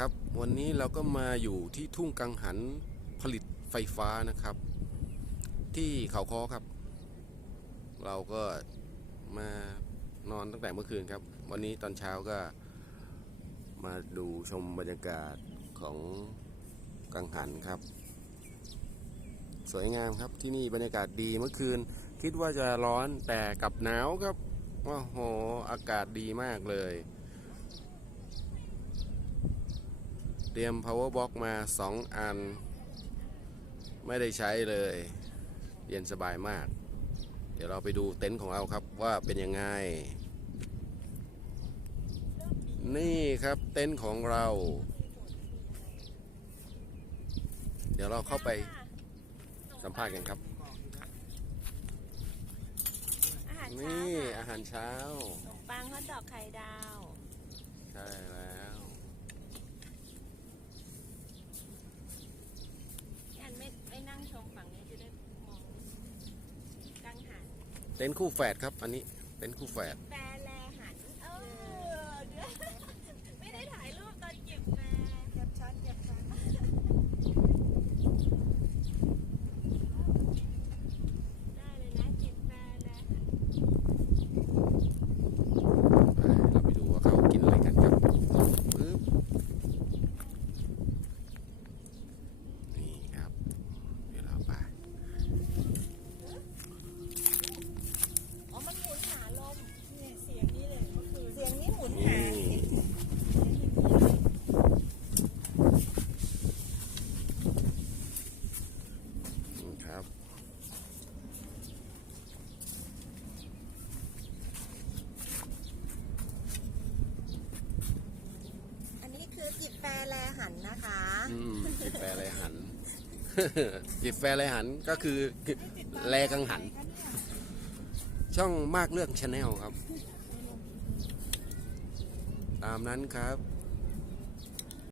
ครับ วันนี้เราก็มาอยู่ที่ทุ่งกังหันผลิตไฟฟ้านะครับ ที่เขาคอครับ เราก็มานอนตั้งแต่เมื่อคืนครับ วันนี้ตอนเช้าก็มาดูชมบรรยากาศของกังหันครับ สวยงามครับที่นี่บรรยากาศดีเมื่อคืน คิดว่าจะร้อนแต่กลับหนาวครับโอ้โหอากาศดีมากเลย เตรียม power box มา 2 อัน ไม่ได้ใช้เลย เย็นสบายมาก เดี๋ยวเราไปดูเต็นท์ของเราครับว่าเป็นยังไง นี่ครับเต็นท์ของเรา เดี๋ยวเราเข้าไปสัมภาษณ์กันครับอาหารเช้านี่ค่ะอาหารเช้าขนมปังข้าวดอกไข่ดาว ใช่แล้ว พี่อันไม่ไม่นั่งชมฝั่งนี้จะได้มองกังหัน เต็นท์คู่แฝดครับ อันนี้เต็นท์คู่แฝดแปรแลหัน เออเดี๋ยวไม่ได้ถ่ายรูปตอนเก็บแปรเก็บช้อนเก็บช้อนได้เลยนะเก็บแปรแลหัน ไปเราไปดูว่าเขากินอะไรกันครับปึ๊บนี่ครับ เดี๋ยวเราไป อ๋อ มันหมุนหาลมเนี่ยเสียงนี้เลยก็คือเสียงนี้หมุน นี่ หา นี่ครับ อันนี้ คือจิบแปรแลหันนะคะอืมจิบแฟร์ไรหัน จิบแฟร์ไรหันก็คือแลกังหัน ช่องมากเลือกชาแนลครับ ตามนั้นครับ